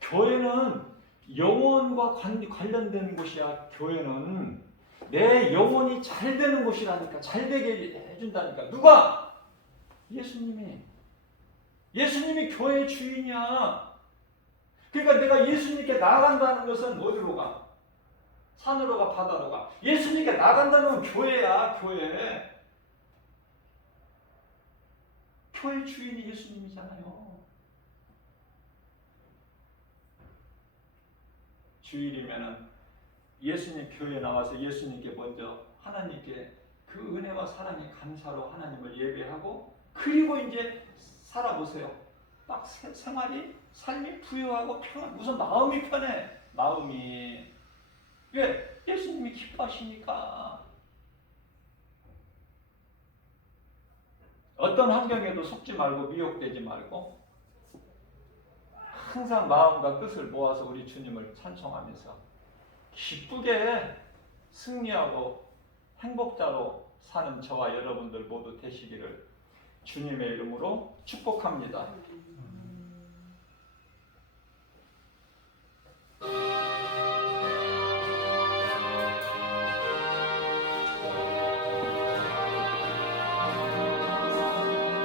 교회는 영혼과 관련된 곳이야. 교회는 내 영혼이 잘 되는 곳이라니까. 잘 되게 해준다니까. 누가? 예수님이 교회의 주인이야. 그러니까 내가 예수님께 나아간다는 것은 어디로 가? 산으로 가? 바다로 가? 예수님께 나아간다는 건 교회야. 교회 주인이 예수님이잖아요. 주일이면은 예수님 교회에 나와서 예수님께 먼저 하나님께 그 은혜와 사랑의 감사로 하나님을 예배하고 그리고 이제 살아보세요. 딱 삶이 부유하고 편한. 무슨 마음이 편해. 마음이. 왜? 예수님이 기뻐하시니까. 어떤 환경에도 속지 말고 미혹되지 말고 항상 마음과 뜻을 모아서 우리 주님을 찬송하면서 기쁘게 승리하고 행복자로 사는 저와 여러분들 모두 되시기를 주님의 이름으로 축복합니다.